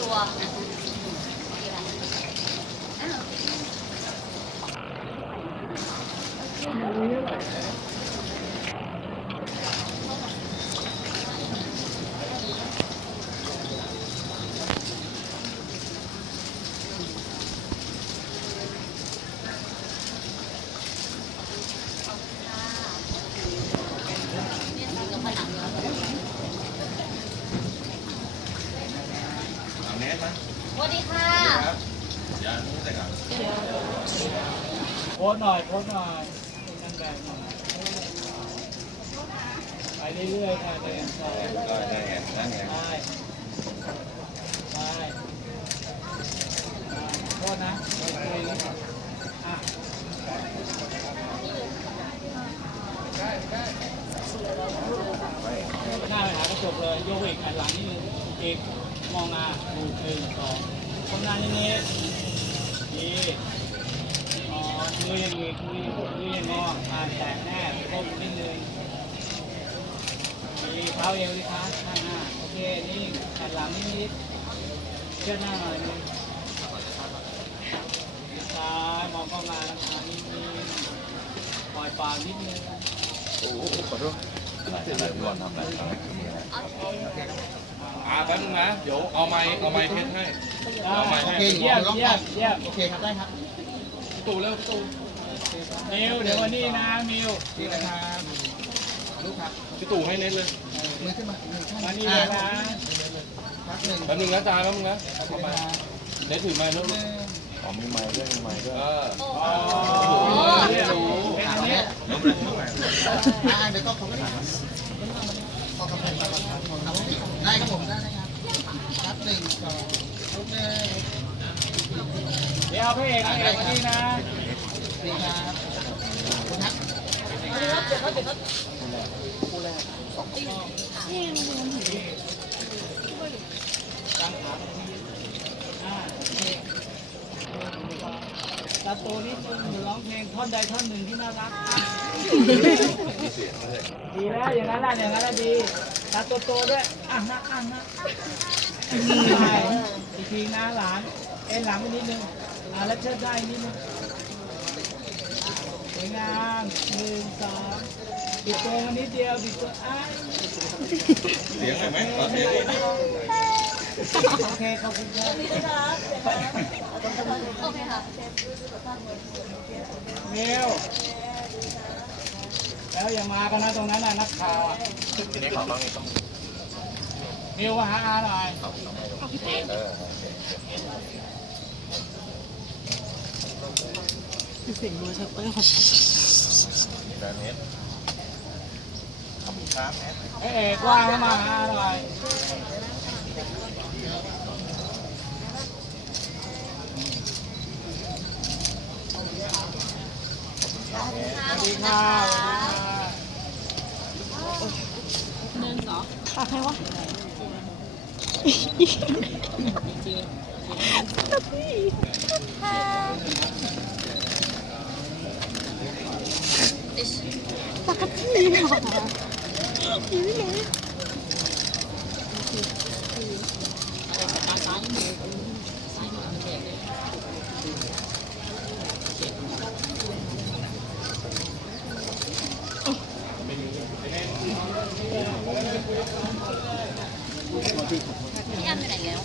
ตัวกับผนังเนื้อ เอาเนสไหม สวัสดีค่ะ ครับเดี๋ยวนี่แต่ก่อน โพ สหน่อยโพสหน่อยนั่งแบบหน่อยไปเรื่อยๆค่ะเดินต่อก็ได้ไงนั่นไงได้ได้โทษนะโอเคอะหน้าไปหากระจกเลยโยกอีกหันหลังนิดนึงอีกมองหน้าดูหนึ่งสองคนหน้านิดนิดดีอ๋ อมือยังอีกมือมือยังงออ่าแตะแน่ก้มนิดนึงดีเท้าเอวดิคะข้างหน้าโอเคนี่หันหลังนิดนิดเชื่อหน้าหน่อยนึงซ้ายมองเข้ามานะคะนิดนิดปล่อยปากนิดนึงโอ้โหขอโทษอะไรอะไรพี่บอลทำอะไรทำอะไรคืออะไรอ่าแป๊บนึงนะเดี๋ยวเอาไม้เอาไม้เทสให้เอาใหม่ได้ให้เยี่ยมเยี่ยมเยี่ยมโอเคครับได้ครับ ตู่เร็วพี่ตู่มิวเดี๋ยววันนี้นะมิวดีนะครับลูกครับพี่ตู่ให้เน็ตเลยมือขึ้นมาหนึ่งข้างวันนี้เลยนะครับหนึ่งแป๊บนึงนะจานแป๊บนึงนะขอบคุณครับเน็ตถือไม้แล้วหนึ่งอ๋อมีไม้ด้วยมีไม้ด้วยเอออ๋อเนี่ยเป็นอันนี้อ่าเดี๋ยวก็ขอบคุณครับขอบคุณครับได้ครับผมได้ครับครับหนึ่งสองลูกหนึ่ง เดี๋ยวเอาพระเอกพระเอกวันนี้นะดีครับขอบคุณครับตั้งขาอ่าโอเคตาโตนิดนึงร้องเพลงท่อนใดท่อนหนึ่งที่น่ารักดีแล้วอย่างนั้นแหละอย่างนั้นแหละดีตาโตๆด้วยอะนะอะนะใช่อีกทีนะหลาน เอ็นหลังไปนิดนึงอะแล้วเชิดได้นิดนึงสวยงามหนึ่งสองบิดตัวมานิดเดียวบิดตัวอ้ายเสียงหน่อยไหมขอเสียงโอเคขอบคุณครับโอเคค่ะเมลแล้วอย่ามากันนะตรงนั้นน่ะนักข่าวอะทีนี้ขอบ้างนี่ต้องเมลมาหาอาหน่อย เออ เสียงโดยชัตเตอร์ของเดินเน็ตขอบคุณครับเน็ตเอ้ยเอกว่างให้มาหาหน่อยสวัสดีค่ะฝากใครวะ ปกติเหรออยู่ไหนพี่ยามไปไหนแล้ว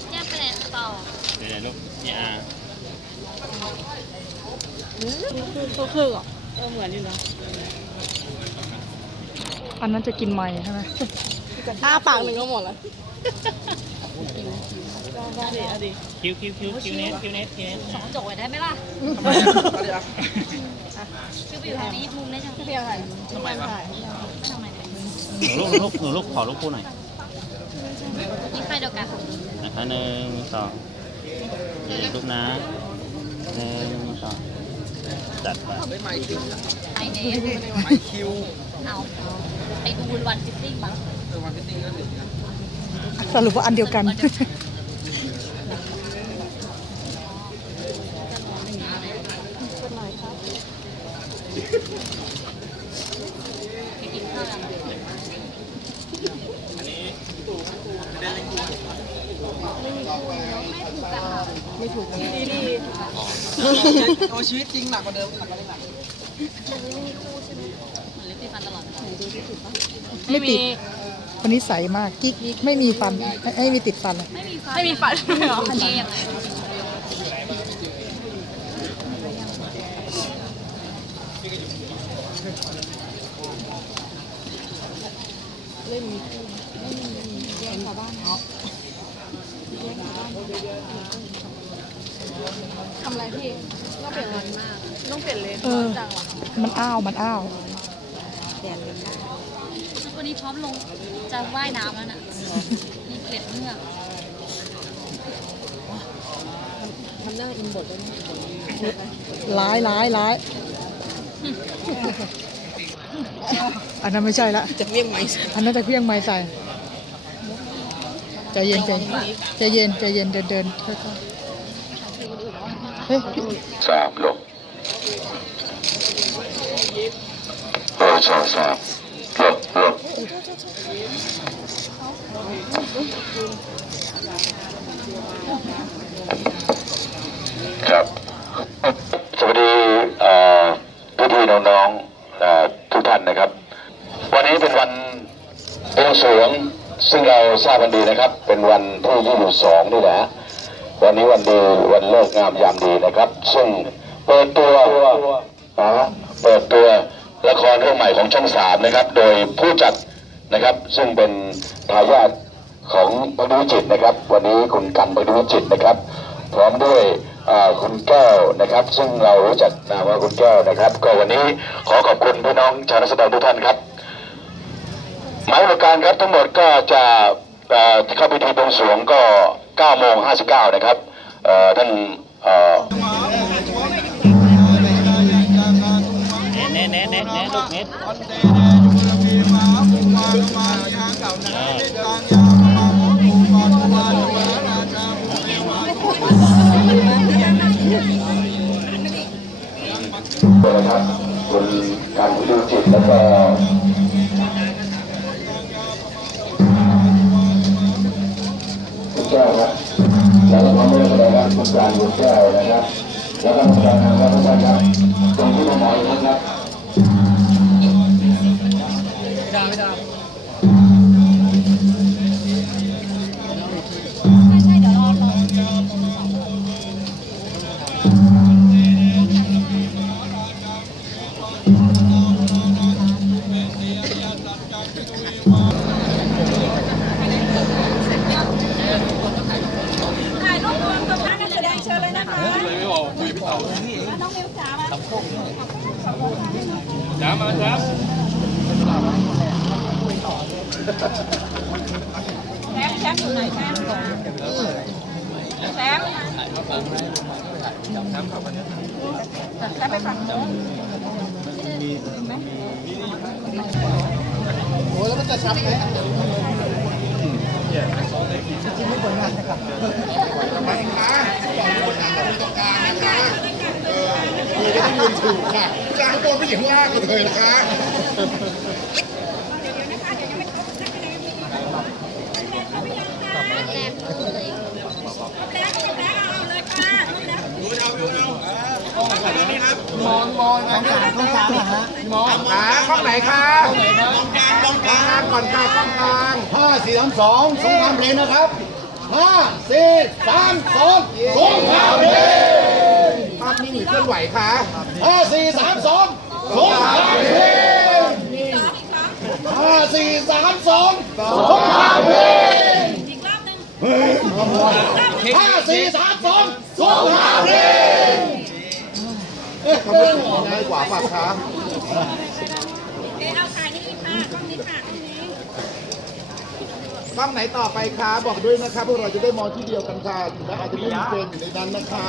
พี่ยามไปไหนต่อเดี๋ยวลูกนี่อ่าตัวคือเหรอเออเหมือนอยู่นะอันนั้นจะกินไหมใช่ไหมอ้าปากหนึ่งก็หมดแล้วได้ดิเอาดิคิวคิวคิวคิวเนสคิวเนสคิวเนสสองจกไว้ได้ไหมล่ะทำไมอะเอาดิอะชื่อไปอยู่ทางนี้มุมได้จังเพียงถ่ายทำไมถ่ายทำไมเนี่ยหนูลูกหนูลูกหนูลูกขอลูกคู่หน่อยนี่ใครเดียวกันนะคะหนึ่งสองลูกนะหนึ่งสอง จัดมาไม่ไมคิวไอเนสไมคิวเอาไปดูวันฟิตติ้งบ้างวันฟิตติ้งก็ถึงนะสรุปว่าอันเดียวกันไม่ถูกดีดี โอ้ชีวิตจริงหนักกว่าเดิมหนักกว่าเดิมหนักมือนลิปติดฟันตลอดเวลาไม่ติดคนนี้ใสมากกิ๊กไม่มีฟันไม่มีติดฟันไม่มีฟันไม่มีฟันเหรออันนี้ยังไงทำอะไรพี่ เปลี่ยนเลนมาก ต้องเปลี่ยนเลนเออมันอ้าวมันอ้าว วันนี้พร้อมลงจะว่ายน้ำแล้วน่ะมีเกล็ดเมือกร้ายร้ายร้าย อันนั้นไม่ใช่ละ จะเรียกไหมอันนั้นจะเพี้ยงไม้ใส่ ใจเย็นใจใจเย็นใจเย็นเดินเดินค่อยๆเฮ้ย สามลงเออสองสามลงลงครับสวัสดีเอ่อพี่ๆน้องๆเอ่อทุกท่านนะครับ วันนี้เป็นวันบวงสรวงซึ่งเราทราบกันดีนะครับ เป็นวันที่22นี่แหละ วันนี้วัน ดีวันเลิกงามยามดีนะครับ ซึ่งเปิดตัวนะฮะเปิดตัวละครเรื่องใหม่ของช่องสามนะครับ โดยผู้จัดนะครับ ซึ่งเป็นทายาทของพดุวิจิตนะครับ วันนี้คุณกันพดุวิจิตนะครับ พร้อมด้วยคุณแก้วนะครับ ซึ่งเรารู้จักนามว่าคุณแก้วนะครับ ก็วันนี้ขอขอบคุณพี่น้องชาวนักแสดงทุกท่านครับหมายเลขการครับทั้งหมดก็จะเข้าพิธีบวงสรวงก็9โมง59นะครับ ท่านเอ่อเน้นเน้นเน้นเน้นลูกเน้นนะครับคุณการพิดูจิตแล้วก็ ด้วยนะครับคุณการคุณแก้วนะครับ แล้วก็คุณการนำครับทุกท่านครับตรงที่มาหมอยนะครับ นครับแชมป์แชมป์อยู่ไหนแชมป์แชมป์นะแชมป์ไปฝั่งโน้นโอ้แล้วมันจะแชมป์ไหมจริงไม่ควรนั่งนะครับไปค่ะสองคนนั่งตรงการนะ เออคือได้ยืนถูกค่ะจ้างตัวไปอยู่ข้างล่างเลยนะคะมองมองนะต้องการเหรอฮะมองขาข้องไหนคะตรงกลางตรงกลางก่อนค่ะข้องกลางห้าสี่สามสองสงครามเพลงนะครับห้าสี่สามสองสงครามเพลง ภาพนิ่งหรือเคลื่อนไหวคะห้าสี่สามสองสงครามเพลงห้าสี่สามสองสงครามเพลงห้าสี่สามสองสงครามเพลงเอ๊ะง่ายกว่าปากค้ากล้องไหนต่อไปคะบอกด้วยนะคะพวกเราจะได้มองที่เดียวกันค่ะและอาจจะไม่มีเฟรมอยู่ในนั้นนะคะ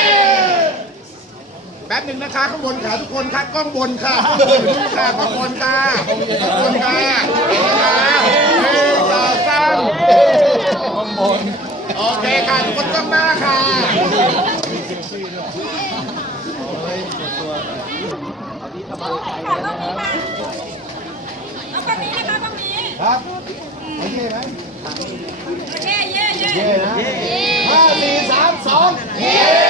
ป๊บหนึ่งนะคะข้างบนค่ะทุกคนค่ะกล้องบนค่ะข้างบนค่ะข้างบนค่ะข้างบนค่ะหนึ่งสองสามข้างบนโอเคค่ะทุกคนกล้องหน้าค่ะครับโอเคไหมเย่เย่เย่เย่นะห้าสี่สามสองเย่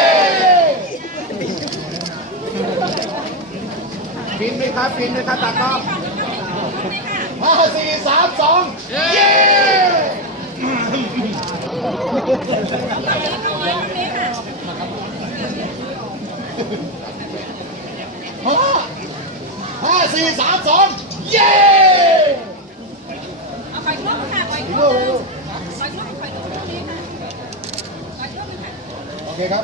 ฟินไหม ครับฟินไหมครับตากล้องห้าสี่สามสองเย่ห้าห้าสี่สามสองเย่โอเคครับ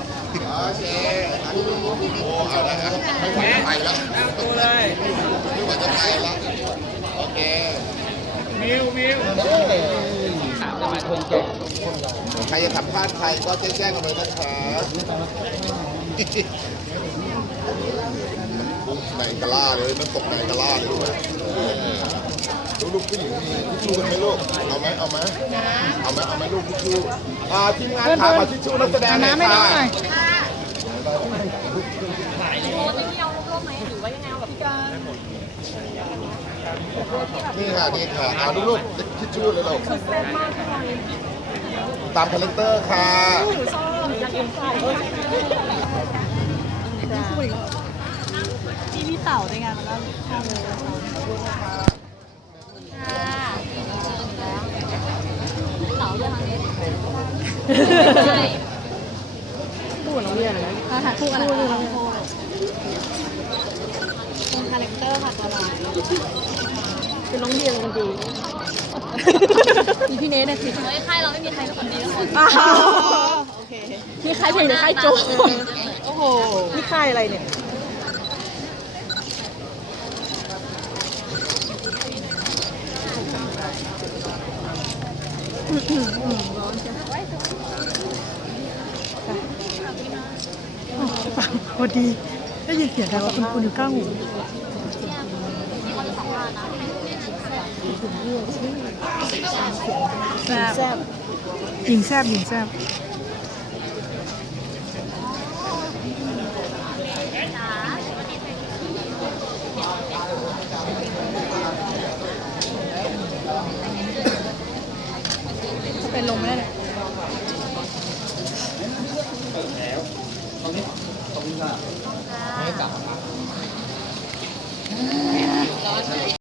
ครจะสัมภาษณ์ใครก็แจ้งๆกันเลยนะครับไหนกะล่าเลยมันตกไหนกะล่าเลยลูกลูกผู้หญิงมีทิชชู่กันไหมลูก เอาไหมเอาไหมเอาไหมเอาไหมลูกทิชชู่ทีมงานถามมาทิชชู่นักแสดงหน่อยน้ำ น้องหน่อยนี่ค่ะนี่ค่ะเอาดูลูกทิชชู่เลยลูกตามคาแรคเตอร์ค่ะที่พี่เต่าด้วยไงมันก็ข้ามเลยเสาเรื่องนี้ใช่คู่กับน้องเรียนเลยนะถ่ายคู่กันนะเป็นคาแรคเตอร์ค่ะตัวเรา เป็นน้องเรียนกันดีมีพี่เนทในคลิปเฮ้ยค่ายเราไม่มีใครเป็นคนดีทุกคนอ้าวโอเคนี่ค่ายเพลงหรือค่ายโจโอ้โหนี่ค่ายอะไรเนี่ยพอดีได้ยินเสียงแล้วคุณคุณอยู่ข้างหู ถึงเรื่องชื่อญิงแซบหญิงแซบหญิงแซบเป็นลมแล้วเนี่ยตรงนี้ตรงนี้ก็ไม่กลับ